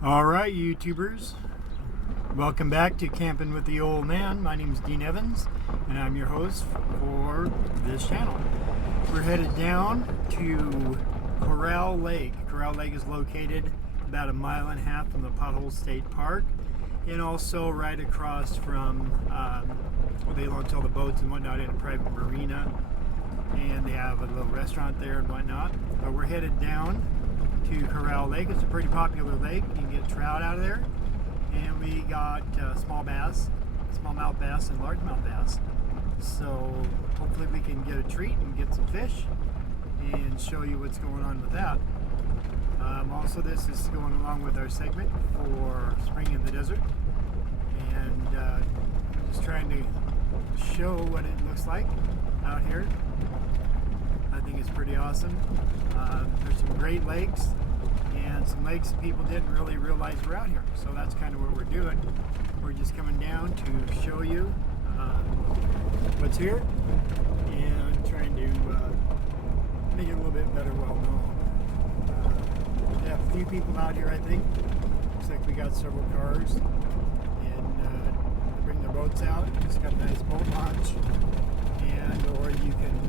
Alright, YouTubers, welcome back to Camping with the Old Man. My name is Dean Evans and I'm your host for this channel. We're headed down to Correll Lake. Correll Lake is located about 1.5 miles from the Pothole State Park and also right across from they launch all the boats and whatnot in a private marina, and they have a little restaurant there and whatnot. But we're headed down to Correll Lake. It's a pretty popular lake. You can get trout out of there, and we got small bass, smallmouth bass, and largemouth bass. So hopefully we can get a treat and get some fish and show you what's going on with that. Also, this is going along with our segment for Spring in the Desert, and just trying to show what it looks like out here. I think it's pretty awesome. There's some great lakes and some lakes people didn't really realize were out here. So that's kind of what we're doing. We're just coming down to show you what's here and trying to make it a little bit better well known. We have a few people out here, I think. Looks like we got several cars, and they bring their boats out. Just got a nice boat launch, and or you can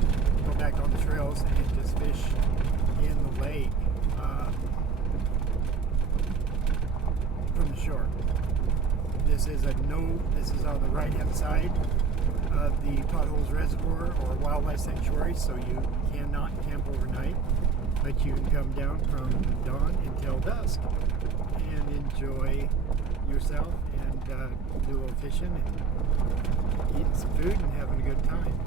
go back on the trails and just fish in the lake from the shore. This is on the right hand side of the Potholes Reservoir or Wildlife Sanctuary, so you cannot camp overnight, but you can come down from dawn until dusk and enjoy yourself and do a little fishing and eating some food and having a good time.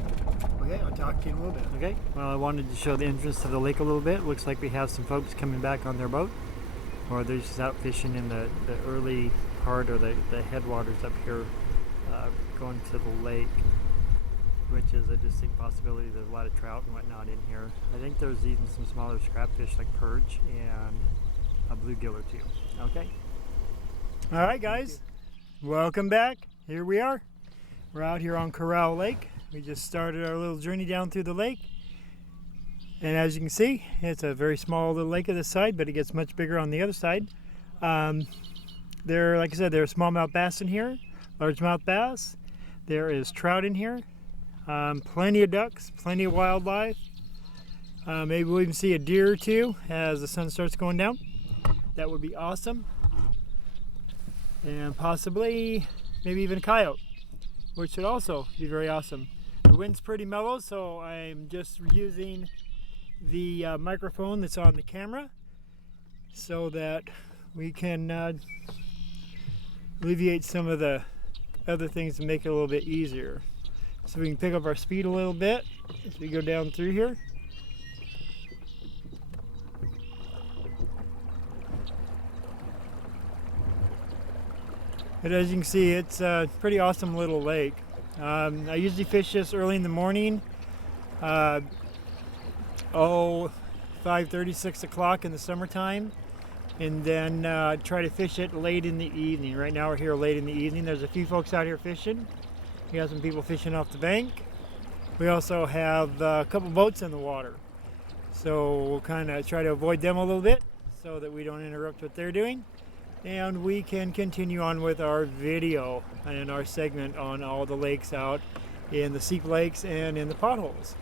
Okay, I'll talk to you in a little bit. Okay, well, I wanted to show the entrance to the lake a little bit. Looks like we have some folks coming back on their boat, or they're just out fishing in the early part or the headwaters up here, going to the lake, which is a distinct possibility. There's a lot of trout and whatnot in here. I think there's even some smaller scrapfish like perch and a bluegill or two. Okay. All right, guys, welcome back. Here we are. We're out here on Correll Lake. We just started our little journey down through the lake. And as you can see, it's a very small little lake at this side, but it gets much bigger on the other side. Like I said, there's smallmouth bass in here, largemouth bass. There is trout in here. Plenty of ducks, plenty of wildlife. Maybe we'll even see a deer or two as the sun starts going down. That would be awesome. And possibly, maybe even a coyote, which would also be very awesome. The wind's pretty mellow, so I'm just using the microphone that's on the camera so that we can alleviate some of the other things to make it a little bit easier. So we can pick up our speed a little bit as we go down through here. But as you can see, it's a pretty awesome little lake. I usually fish this early in the morning, 5:30, 6 o'clock in the summertime, and then try to fish it late in the evening. Right now we're here late in the evening. There's a few folks out here fishing. We got some people fishing off the bank. We also have a couple boats in the water. So we'll kind of try to avoid them a little bit so that we don't interrupt what they're doing. And we can continue on with our video and our segment on all the lakes out in the Steep Lakes and in the potholes.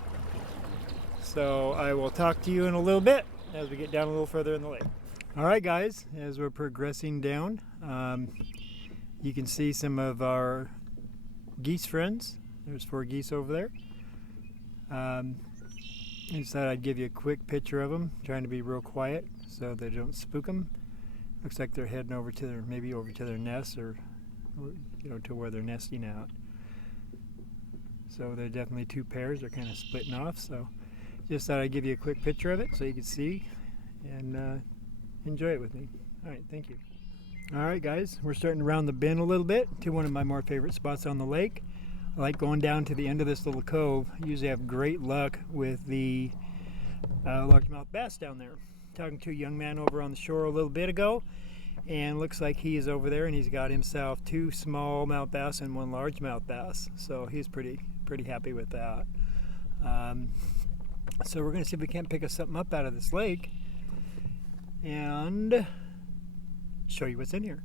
So I will talk to you in a little bit as we get down a little further in the lake. All right, guys, as we're progressing down, you can see some of our geese friends. There's 4 geese over there. I just thought I'd give you a quick picture of them, trying to be real quiet so they don't spook them. Looks like they're heading over to their nests, or to where they're nesting out. So they're definitely 2 pairs. They're kind of splitting off. So just thought I'd give you a quick picture of it so you can see and enjoy it with me. All right, thank you. All right, guys, we're starting to round the bend a little bit to one of my more favorite spots on the lake. I like going down to the end of this little cove. I usually have great luck with the largemouth bass down there. Talking to a young man over on the shore a little bit ago, and looks like he is over there and he's got himself 2 smallmouth bass and 1 largemouth bass. So he's pretty happy with that. So we're going to see if we can't pick us something up out of this lake and show you what's in here.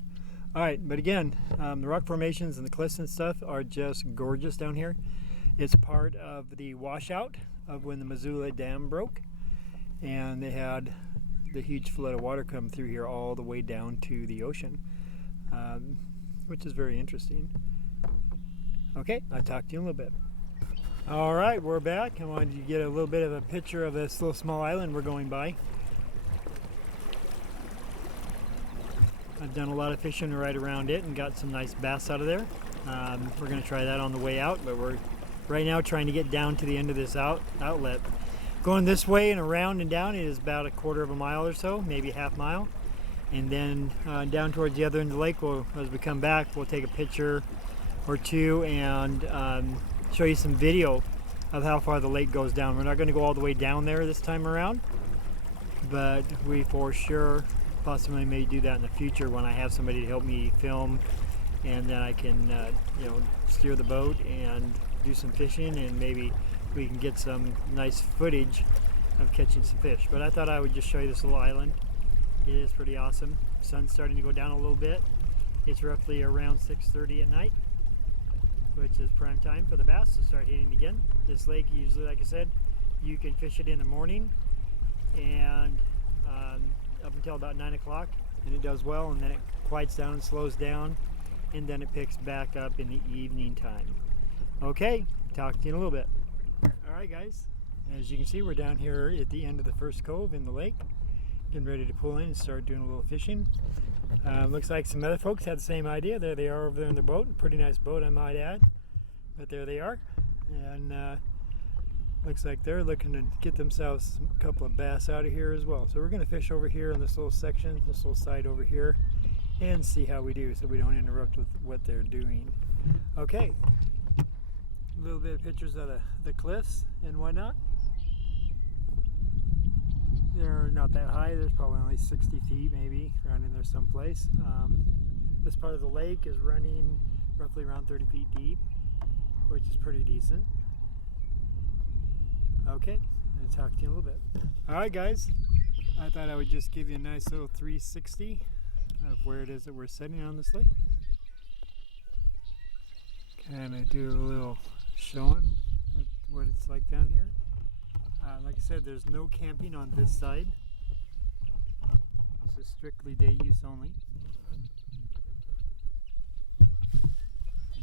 All right, but again, the rock formations and the cliffs and stuff are just gorgeous down here. It's part of the washout of when the Missoula Dam broke, and they had the huge flood of water come through here all the way down to the ocean, which is very interesting. Okay, I'll talk to you in a little bit. All right, we're back. I wanted to get a little bit of a picture of this little small island we're going by. I've done a lot of fishing right around it and got some nice bass out of there. We're going to try that on the way out, but we're right now trying to get down to the end of this outlet. Going this way and around and down, it is about a quarter of a mile or so, maybe a half mile. And then down towards the other end of the lake, as we come back, we'll take a picture or two and show you some video of how far the lake goes down. We're not going to go all the way down there this time around, but we for sure possibly may do that in the future when I have somebody to help me film, and then I can steer the boat and do some fishing, and maybe we can get some nice footage of catching some fish. But I thought I would just show you this little island. It is pretty awesome. Sun's starting to go down a little bit. It's roughly around 6:30 at night, which is prime time for the bass to start hitting again. This lake, usually, like I said, you can fish it in the morning and up until about 9 o'clock, and it does well, and then it quiets down and slows down, and then it picks back up in the evening time. Okay, talk to you in a little bit. All right, guys, as you can see, we're down here at the end of the first cove in the lake, getting ready to pull in and start doing a little fishing. Looks like some other folks had the same idea. There they are over there in their boat. Pretty nice boat, I might add, but there they are. And looks like they're looking to get themselves a couple of bass out of here as well. So we're going to fish over here in this little section, this little side over here, and see how we do so we don't interrupt with what they're doing. Okay, a little bit of pictures of the cliffs and whatnot. They're not that high. There's probably only 60 feet maybe around in there someplace. This part of the lake is running roughly around 30 feet deep, which is pretty decent. Okay, I'm going to talk to you in a little bit. Alright guys, I thought I would just give you a nice little 360 of where it is that we're sitting on this lake. Kind of do a little showing of what it's like down here. Like I said, there's no camping on this side. This is strictly day use only.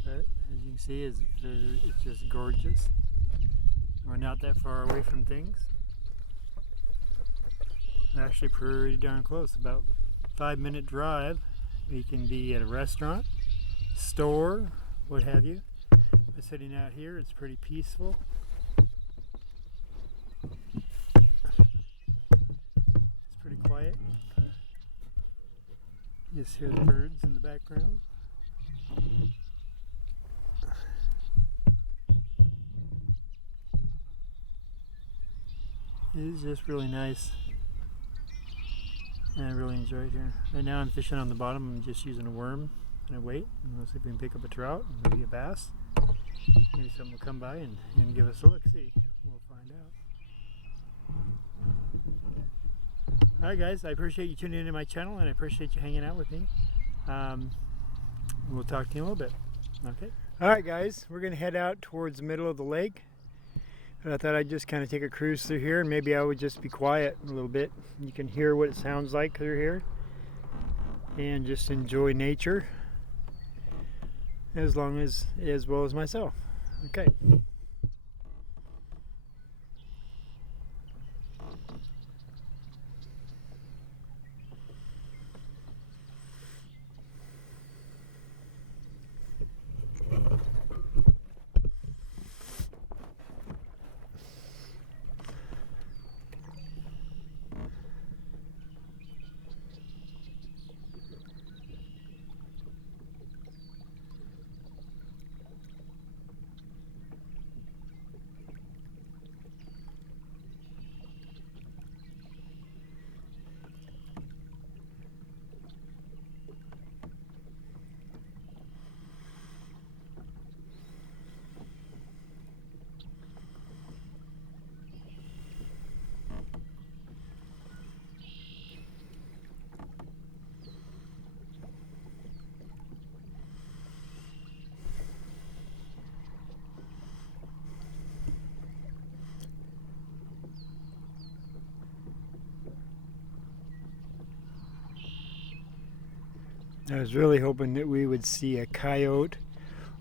But as you can see, it's just gorgeous. We're not that far away from things. We're actually pretty darn close, about a 5-minute drive. We can be at a restaurant, store, what have you. We're sitting out here, it's pretty peaceful. It's pretty quiet. You just hear the birds in the background. It is just really nice, and I really enjoy it here. Right now I'm fishing on the bottom. I'm just using a worm and a weight, and we'll see if we can pick up a trout, maybe a bass. Maybe something will come by and give us a look-see. We'll find out. Alright guys, I appreciate you tuning into my channel, and I appreciate you hanging out with me. We'll talk to you in a little bit. Okay. Alright guys, we're going to head out towards the middle of the lake. But I thought I'd just kind of take a cruise through here, and maybe I would just be quiet a little bit. You can hear what it sounds like through here and just enjoy nature as well as myself. Okay. I was really hoping that we would see a coyote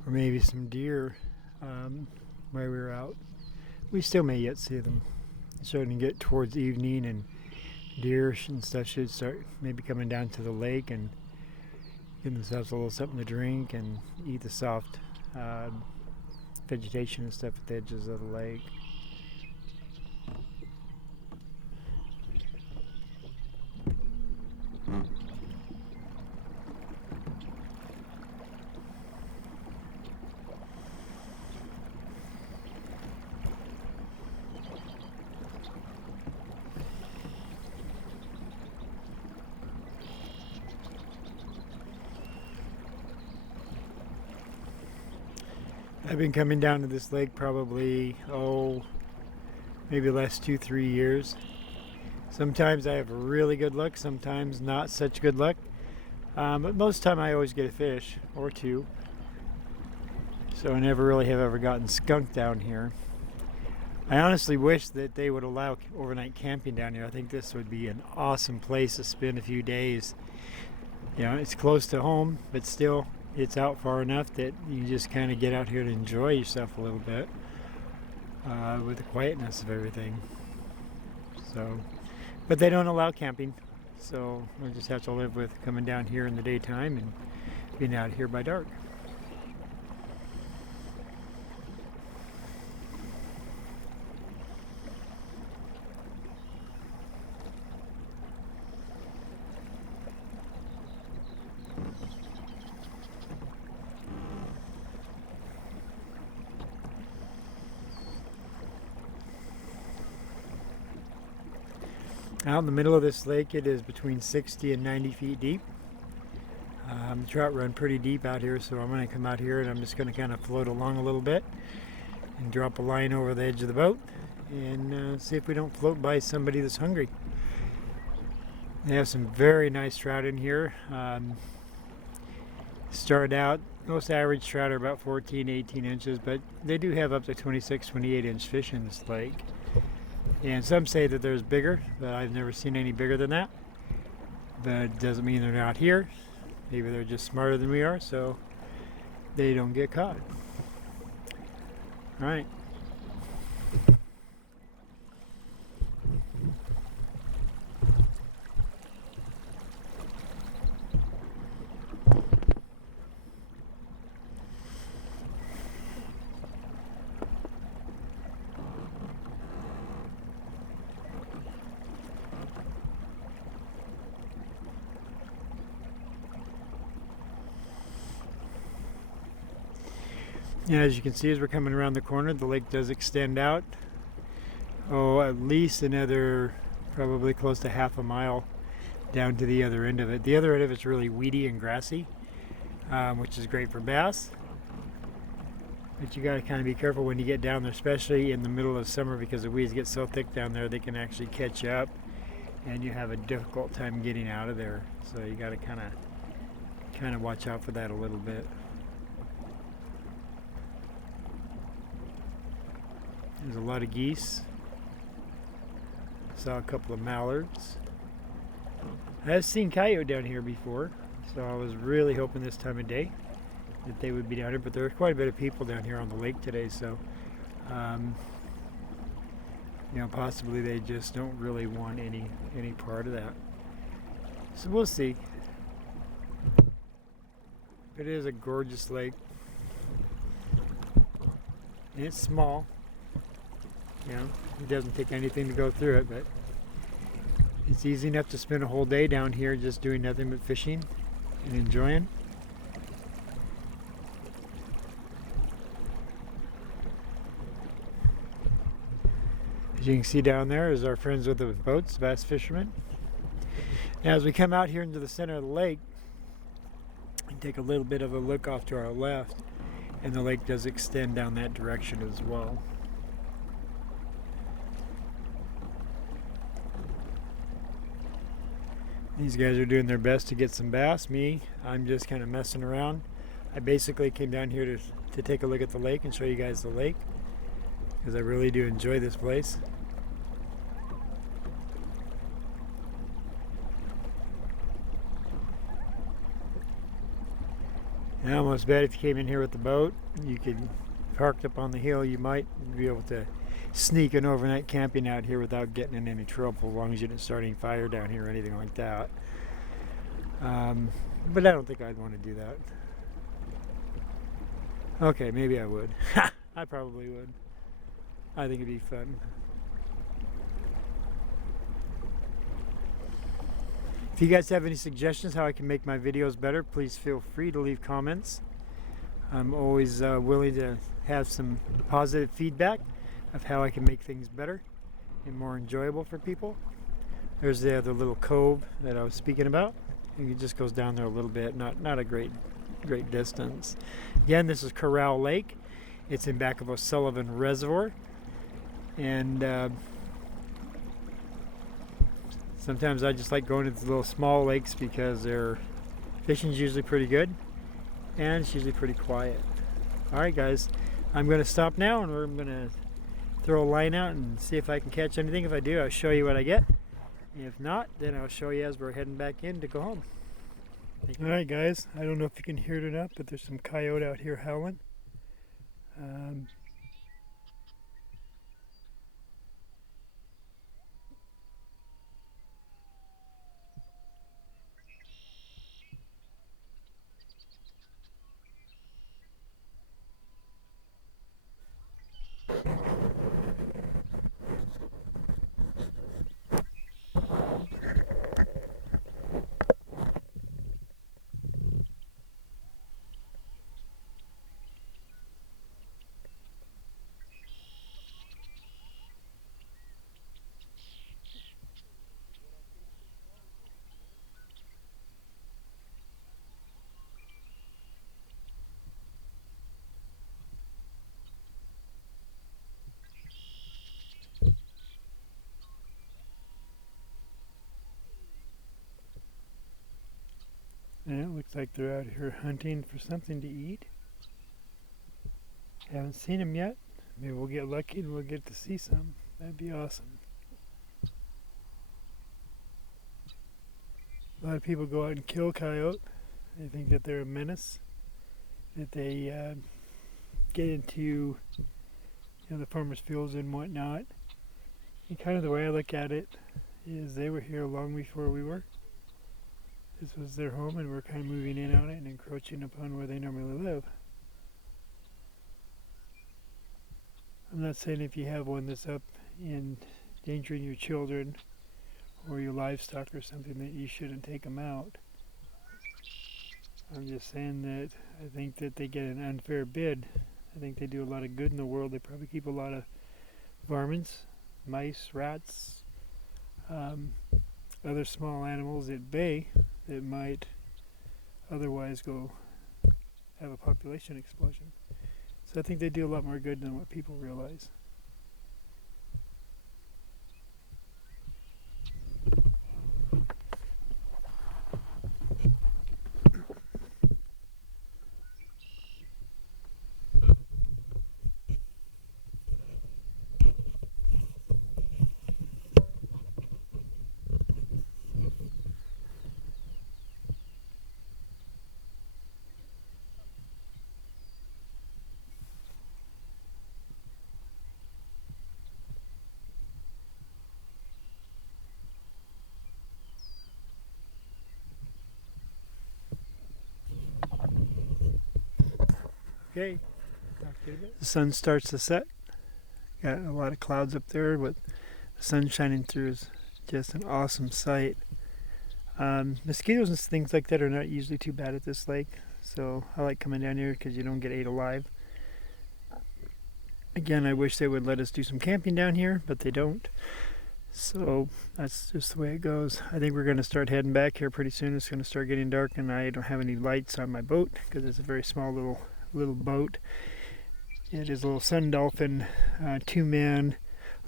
or maybe some deer while we were out. We still may yet see them. It's starting to get towards evening, and deer and stuff should start maybe coming down to the lake and getting themselves a little something to drink and eat the soft vegetation and stuff at the edges of the lake. I've been coming down to this lake probably, maybe the last 2-3 years. Sometimes I have really good luck, sometimes not such good luck. But most of the time I always get a fish or two. So I never really have ever gotten skunked down here. I honestly wish that they would allow overnight camping down here. I think this would be an awesome place to spend a few days. You know, it's close to home, but still it's out far enough that you just kind of get out here to enjoy yourself a little bit with the quietness of everything. So, but they don't allow camping, so we just have to live with coming down here in the daytime and being out here by dark. Out in the middle of this lake, it is between 60 and 90 feet deep. The trout run pretty deep out here, so I'm going to come out here and I'm just going to kind of float along a little bit and drop a line over the edge of the boat and see if we don't float by somebody that's hungry. They have some very nice trout in here. Start out, most average trout are about 14-18 inches, but they do have up to 26-28 inch fish in this lake. And some say that there's bigger, but I've never seen any bigger than that. But it doesn't mean they're not here. Maybe they're just smarter than we are, so they don't get caught. All right. Yeah, as you can see, as we're coming around the corner, the lake does extend out. At least another, probably close to half a mile down to the other end of it. The other end of it's really weedy and grassy, which is great for bass. But you got to kind of be careful when you get down there, especially in the middle of summer, because the weeds get so thick down there, they can actually catch up, and you have a difficult time getting out of there. So you got to kind of watch out for that a little bit. There's a lot of geese. Saw a couple of mallards. I have seen coyote down here before, so I was really hoping this time of day that they would be down here, but there are quite a bit of people down here on the lake today, so possibly they just don't really want any part of that. So we'll see. It is a gorgeous lake. And it's small. It doesn't take anything to go through it, but it's easy enough to spend a whole day down here just doing nothing but fishing and enjoying. As you can see down there is our friends with the boats, bass fishermen. Now as we come out here into the center of the lake and take a little bit of a look off to our left, and the lake does extend down that direction as well. These guys are doing their best to get some bass. I'm just kind of messing around. I basically came down here to take a look at the lake and show you guys the lake, because I really do enjoy this place. I almost bet if you came in here with the boat, you could parked up on the hill, you might be able to sneak an overnight camping out here without getting in any trouble, as long as you didn't start any fire down here or anything like that. But I don't think I'd want to do that. Okay, maybe I would. I probably would. I think it'd be fun. If you guys have any suggestions how I can make my videos better, please feel free to leave comments. I'm always willing to have some positive feedback of how I can make things better and more enjoyable for people. There's the other little cove that I was speaking about. It just goes down there a little bit, not a great distance. Again, this is Correll Lake. It's in back of O'Sullivan Reservoir, and sometimes I just like going to the little small lakes because their fishing's usually pretty good and it's usually pretty quiet. Alright guys, I'm going to stop now and I'm going to throw a line out and see if I can catch anything. If I do, I'll show you what I get. If not, then I'll show you as we're heading back in to go home. Alright guys, I don't know if you can hear it or not, but there's some coyote out here howling. And it looks like they're out here hunting for something to eat. Haven't seen them yet. Maybe we'll get lucky and we'll get to see some. That'd be awesome. A lot of people go out and kill coyote. They think that they're a menace, that they get into the farmers' fields and whatnot. And kind of the way I look at it is they were here long before we were. This was their home and we're kind of moving in on it and encroaching upon where they normally live. I'm not saying if you have one that's up and endangering your children or your livestock or something that you shouldn't take them out. I'm just saying that I think that they get an unfair bid. I think they do a lot of good in the world. They probably keep a lot of varmints, mice, rats, other small animals at bay that might otherwise go have a population explosion. So I think they do a lot more good than what people realize. Okay, the sun starts to set. Got a lot of clouds up there, but the sun shining through is just an awesome sight. Mosquitoes and things like that are not usually too bad at this lake, so I like coming down here because you don't get ate alive. Again, I wish they would let us do some camping down here, but they don't. So that's just the way it goes. I think we're going to start heading back here pretty soon. It's going to start getting dark, and I don't have any lights on my boat because it's a very small little boat. It is a little Sun Dolphin, two-man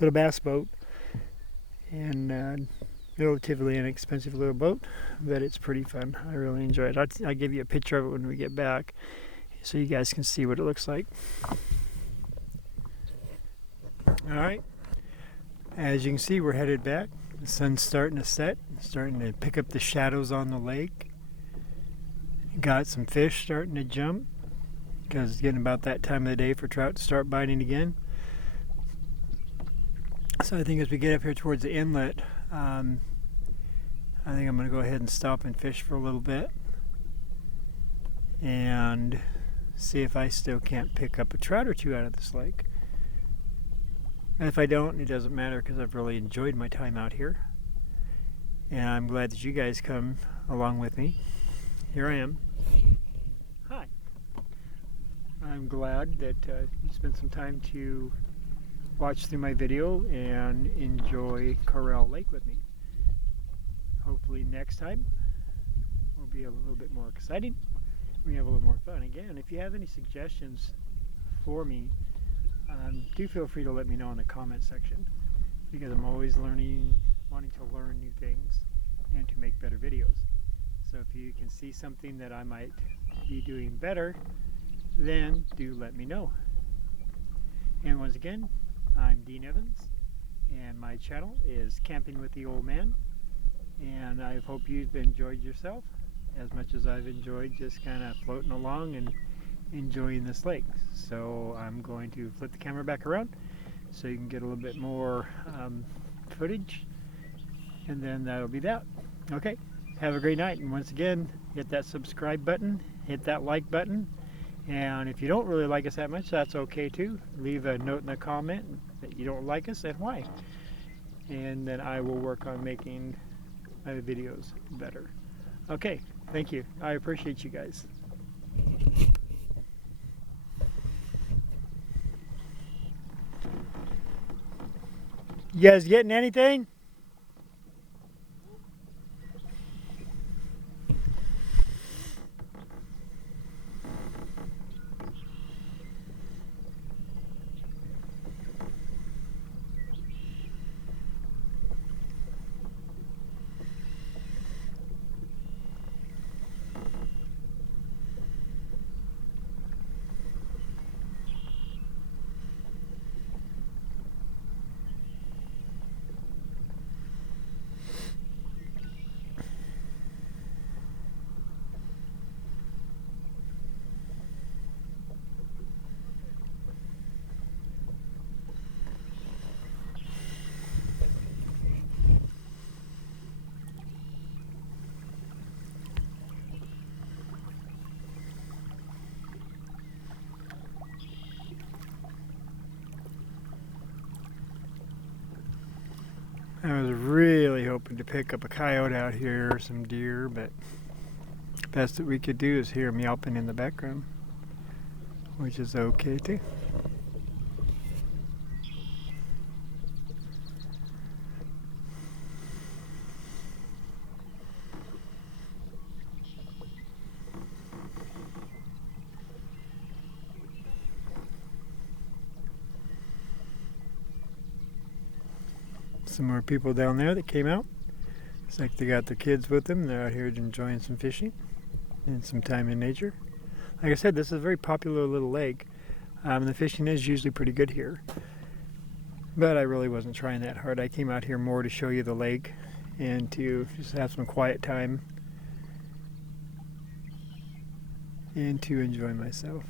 little bass boat, and relatively inexpensive little boat, but it's pretty fun. I really enjoy it. I'll give you a picture of it when we get back so you guys can see what it looks like. Alright, as you can see, we're headed back. The sun's starting to set, starting to pick up the shadows on the lake. Got some fish starting to jump because it's getting about that time of the day for trout to start biting again. So I think as we get up here towards the inlet, I think I'm going to go ahead and stop and fish for a little bit and see if I still can't pick up a trout or two out of this lake. And if I don't, it doesn't matter because I've really enjoyed my time out here. And I'm glad that you guys come along with me. Here I am. Hi. I'm glad that you spent some time to watch through my video and enjoy Correll Lake with me. Hopefully next time will be a little bit more exciting. We have a little more fun. Again, if you have any suggestions for me, do feel free to let me know in the comment section, because I'm always wanting to learn new things and to make better videos. So if you can see something that I might be doing better, then do let me know. And once again, I'm Dean Evans, and my channel is Camping with the Old Man, and I hope you've enjoyed yourself as much as I've enjoyed just kind of floating along and enjoying this lake. So I'm going to flip the camera back around so you can get a little bit more footage, and then that'll be that. Okay, have a great night, and once again, hit that subscribe button, hit that like button, and if you don't really like us that much, that's okay too. Leave a note in the comment that you don't like us and why, and then I will work on making my videos better. Okay, thank you. I appreciate you guys. You guys getting anything? I was really hoping to pick up a coyote out here or some deer, but the best that we could do is hear them yelping in the background, which is okay too. Some more people down there that came out. Looks like they got their kids with them. They're out here enjoying some fishing and some time in nature. Like I said, this is a very popular little lake. The fishing is usually pretty good here, but I really wasn't trying that hard. I came out here more to show you the lake and to just have some quiet time and to enjoy myself.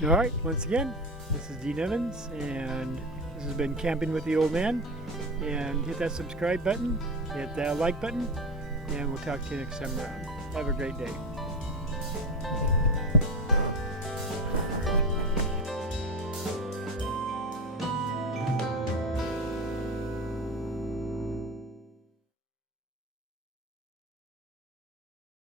Alright, once again, this is Dean Evans, and this has been Camping with the Old Man. And hit that subscribe button, hit that like button, and we'll talk to you next time around. Have a great day.